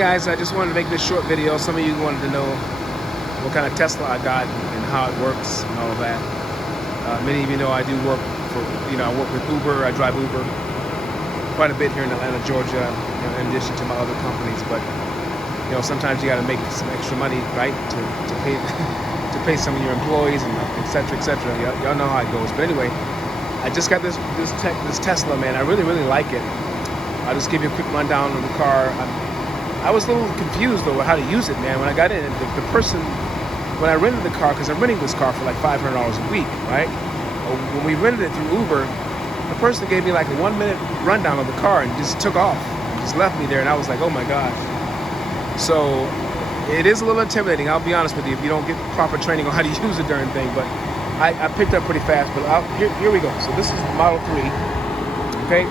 guys, I just wanted to make this short video. Some of you wanted to know what kind of Tesla I got and how it works and all of that. Many of you know I do work for, I work with Uber. I drive Uber quite a bit here in Atlanta, Georgia, in addition to my other companies. But sometimes you got to make some extra money, right, to pay to pay some of your employees and et cetera, et cetera. Y'all know how it goes. But anyway, I just got this Tesla, man. I really like it. I'll just give you a quick rundown of the car. I was a little confused though how to use it, man. When I got in, the person, when I rented the car, because I'm renting this car for like $500 a week, right? When we rented it through Uber, the person gave me like a 1-minute rundown of the car and just took off, and just left me there, and I was like, oh my gosh. So it is a little intimidating, I'll be honest with you, if you don't get proper training on how to use the darn thing, but I picked up pretty fast. But here we go. So this is Model 3, okay?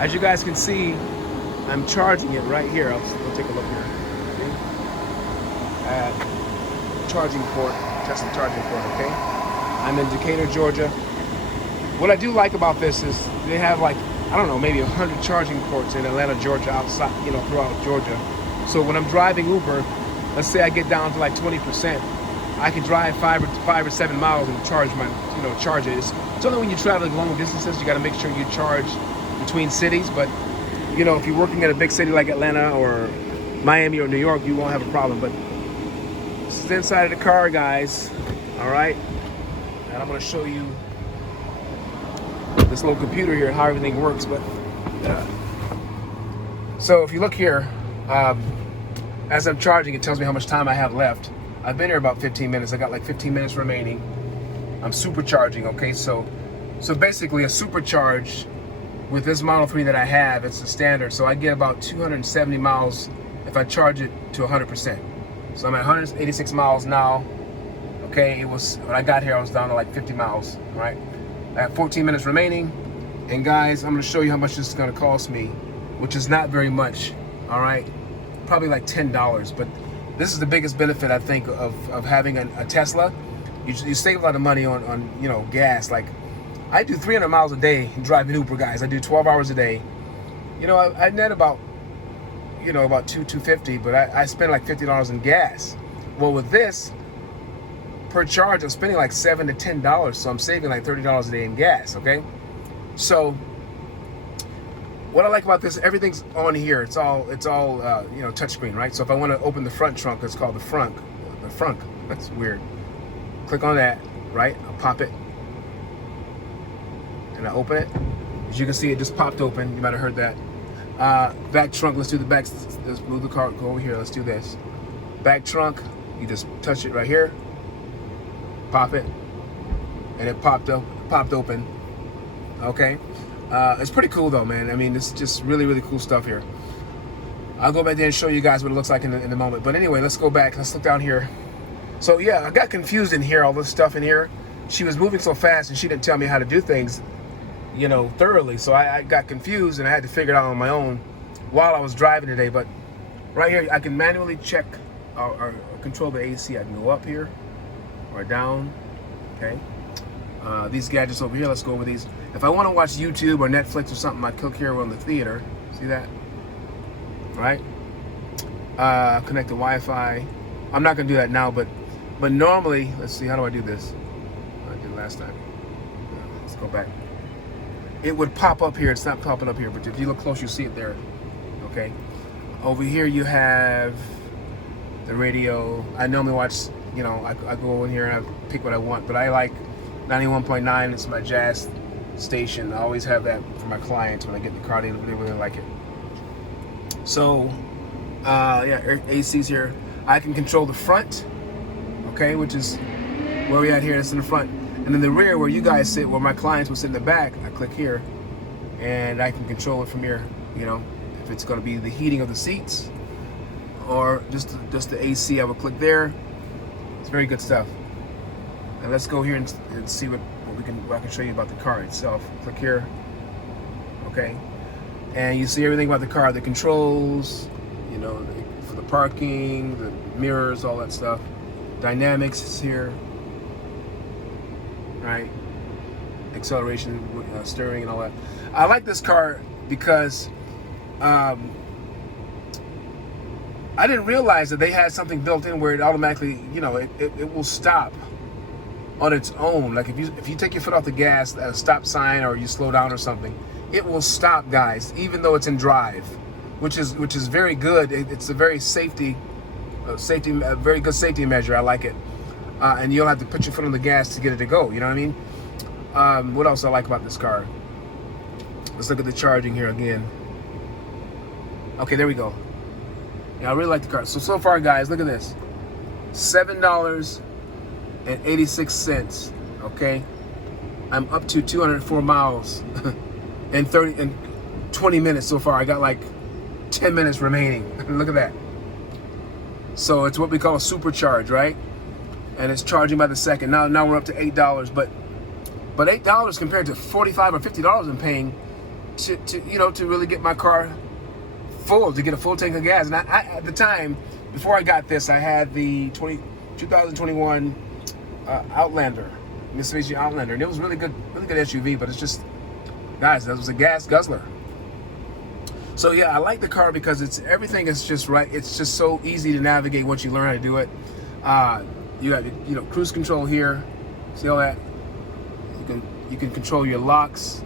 As you guys can see, I'm charging it right here. I'll take a look here. Okay? Charging port, Tesla charging port, okay? I'm in Decatur, Georgia. What I do like about this is they have like, I don't know, maybe 100 charging ports in Atlanta, Georgia, outside, throughout Georgia. So when I'm driving Uber, let's say I get down to like 20%, I can drive 5 or 7 miles and charge charge it. It's only when you're traveling long distances, you got to make sure you charge between cities. But if you're working at a big city like Atlanta or Miami or New York, you won't have a problem. But this is the inside of the car, guys. All right, and I'm going to show you this little computer here and how everything works. But so if you look here, as I'm charging, it tells me how much time I have left. I've been here about 15 minutes. I got like 15 minutes remaining. I'm supercharging, okay? So basically a supercharge with this Model 3 that I have, it's the standard. So I get about 270 miles if I charge it to 100%. So I'm at 186 miles now. Okay, when I got here, I was down to like 50 miles, right? I have 14 minutes remaining. And guys, I'm gonna show you how much this is gonna cost me, which is not very much, all right? Probably like $10, but this is the biggest benefit, I think, of having a Tesla. You save a lot of money on gas. Like, I do 300 miles a day driving Uber, guys. I do 12 hours a day. I net about, about $250, but I spend like $50 in gas. Well, with this, per charge, I'm spending like $7 to $10, so I'm saving like $30 a day in gas, okay? So, what I like about this, everything's on here. It's all touchscreen, right? So if I want to open the front trunk, it's called the frunk. That's weird. Click on that, right? I'll pop it, and I open it. As you can see, it just popped open. You might have heard that. Back trunk. Let's do the back. Let's move the car. Go over here. Let's do this. Back trunk. You just touch it right here. Pop it, and it popped open. Okay. It's pretty cool though, man. I mean, it's just really cool stuff here. I'll go back there and show you guys what it looks like in a moment. But anyway, let's go back. Let's look down here. So yeah, I got confused in here, all this stuff in here. She was moving so fast and she didn't tell me how to do things, thoroughly. So I got confused and I had to figure it out on my own while I was driving today. But right here, I can manually check or control the AC. I can go up here or down, okay? These gadgets over here, let's go over these. If I want to watch YouTube or Netflix or something, I click here on the theater. See that? All right. Connect to Wi-Fi. I'm not gonna do that now, but normally, let's see, how do I do this? I did it last time. Let's go back. It would pop up here. It's not popping up here, but if you look close, you see it there. Okay. Over here, you have the radio. I normally watch. I go in here and I pick what I want, but I like 91.9. It's my jazz station. I always have that for my clients when I get in the car. They really like it. So yeah, AC's here. I can control the front, okay, which is where we at here. That's in the front. And then the rear, where you guys sit, where my clients will sit in the back, I click here and I can control it from here. If it's going to be the heating of the seats or just the AC, I will click there. It's very good stuff. And let's go here and see what I can show you about the car itself. Click here, okay, and you see everything about the car, the controls, for the parking, the mirrors, all that stuff. Dynamics is here, right? Acceleration, steering, and all that. I like this car because I didn't realize that they had something built in where it automatically, you know, it will stop on its own. Like if you take your foot off the gas at a stop sign or you slow down or something, it will stop, guys, even though it's in drive, which is very good. It's a very a very good safety measure. I like it. And you don't have to put your foot on the gas to get it to go. You know what I mean? What else I like about this car? Let's look at the charging here again. Okay, there we go. Yeah, I really like the car. So far, guys, look at this. $7.86. Okay, I'm up to 204 miles and 20 minutes so far. I got like 10 minutes remaining. Look at that. So it's what we call a supercharge, right? And it's charging by the second. Now we're up to $8, but $8 compared to $45 or $50 I'm paying to really get my car full, to get a full tank of gas. And I at the time, before I got this, I had the 2021 Outlander, Mitsubishi Outlander, and it was really good SUV. But it's just, guys, that was a gas guzzler. So yeah, I like the car because everything is just right. It's just so easy to navigate once you learn how to do it. You got cruise control here. See all that? You can control your locks,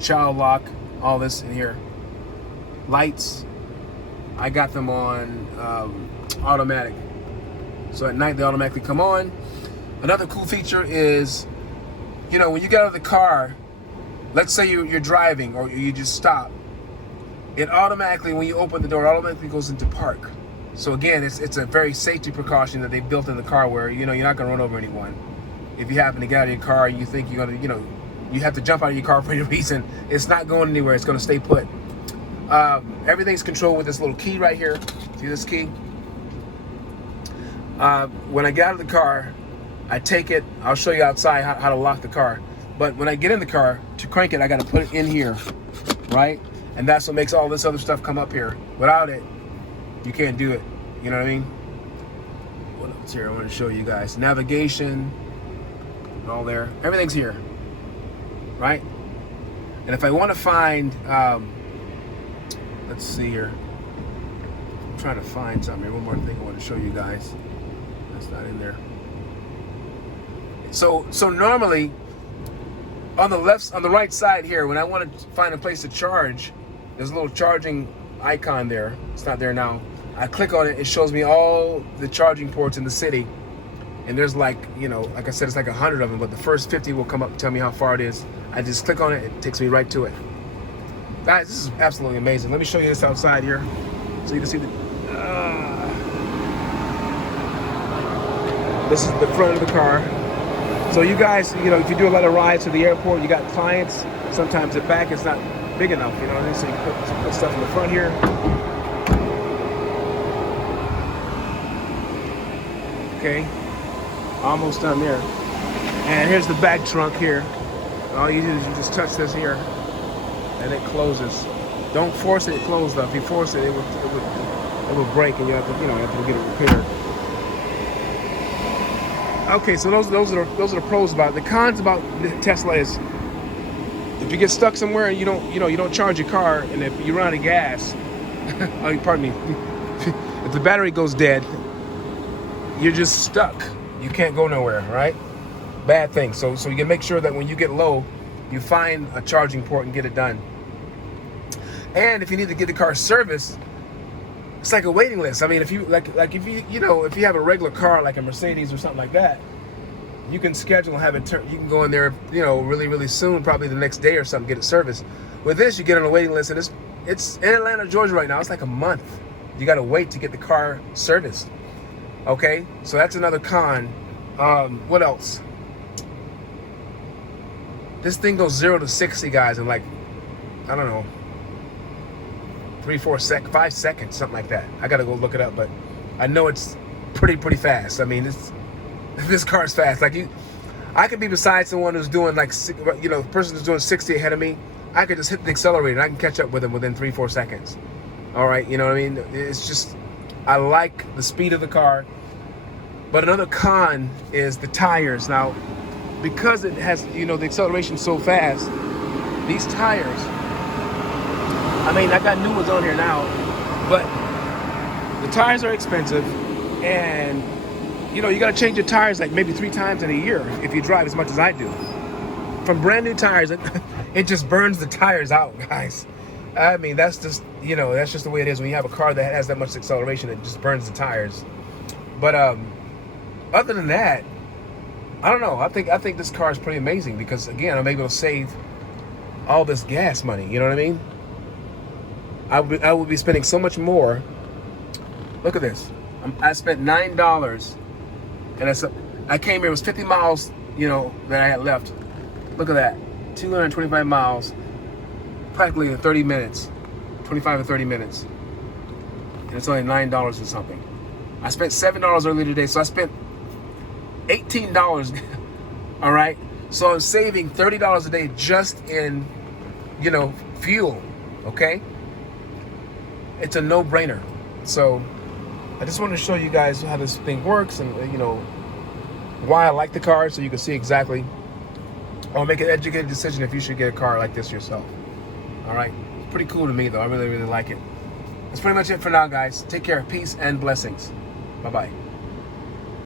child lock, all this in here. Lights, I got them on automatic. So at night they automatically come on. Another cool feature is, when you get out of the car, let's say you're driving or you just stop, it automatically, when you open the door, it automatically goes into park. So again, it's a very safety precaution that they built in the car where, you're not gonna run over anyone. If you happen to get out of your car and you think you're gonna, you have to jump out of your car for any reason, it's not going anywhere, it's gonna stay put. Everything's controlled with this little key right here. See this key? When I get out of the car, I take it, I'll show you outside how to lock the car. But when I get in the car, to crank it, I gotta put it in here, right? And that's what makes all this other stuff come up here. Without it, you can't do it. You know what I mean? What else here I want to show you guys? Navigation, all there. Everything's here, right? And if I want to find, let's see here. I'm trying to find something here. One more thing I want to show you guys. That's not in there. So normally, on the right side here, when I want to find a place to charge, there's a little charging icon there. It's not there now. I click on it, it shows me all the charging ports in the city. And there's like I said, it's like 100 of them, but the first 50 will come up and tell me how far it is. I just click on it, it takes me right to it. Guys, this is absolutely amazing. Let me show you this outside here so you can see this is the front of the car. So you guys, if you do a lot of rides to the airport, you got clients, sometimes the back is not big enough, so you can put stuff in the front here. Okay, almost done there. And here's the back trunk here. All you do is you just touch this here, and it closes. Don't force it closed up. If you force it, it will break, and you have to get it repaired. Okay, so those are the pros about it. The cons about the Tesla is, if you get stuck somewhere and you don't charge your car, and if you run out of gas, pardon me, if the battery goes dead, you're just stuck. You can't go nowhere, right? Bad thing. So you can make sure that when you get low, you find a charging port and get it done. And if you need to get the car serviced, it's like a waiting list. I mean, if you if you have a regular car like a Mercedes or something like that, you can schedule and have it. You can go in there, really, really soon, probably the next day or something, get it serviced. With this, you get on a waiting list, and it's in Atlanta, Georgia right now. It's like a month. You got to wait to get the car serviced. Okay, so that's another con. What else? This thing goes 0 to 60, guys, in like, I don't know, 5 seconds, something like that. I gotta go look it up, but I know it's pretty fast. I mean, this car's fast. Like I could be beside someone who's doing like, the person who's doing 60 ahead of me. I could just hit the accelerator and I can catch up with them within 3-4 seconds. All right, you know what I mean? It's just, I like the speed of the car. But another con is the tires. Now, because it has, the acceleration so fast, these tires, I mean, I got new ones on here now, but the tires are expensive, and you know, you got to change your tires like maybe 3 times in a year if you drive as much as I do. From brand new tires, it just burns the tires out, guys. I mean, that's just, you know, that's just the way it is when you have a car that has that much acceleration. It just burns the tires. But other than that, I don't know. I think this car is pretty amazing because, again, I'm able to save all this gas money. You know what I mean? I would be spending so much more. Look at this. I spent $9, and I came here. It was 50 miles, you know, that I had left. Look at that, 225 miles, practically in 30 minutes, 25 to 30 minutes, and it's only $9 or something. I spent $7 earlier today, so I spent $18. All right, so I'm saving $30 a day just in, you know, fuel. Okay, it's a no-brainer. So I just wanted to show you guys how this thing works, and you know why I like the car, so you can see exactly, or make an educated decision if you should get a car like this yourself. All right, it's pretty cool to me though. I really like it. That's pretty much it for now, guys. Take care, peace and blessings. Bye-bye.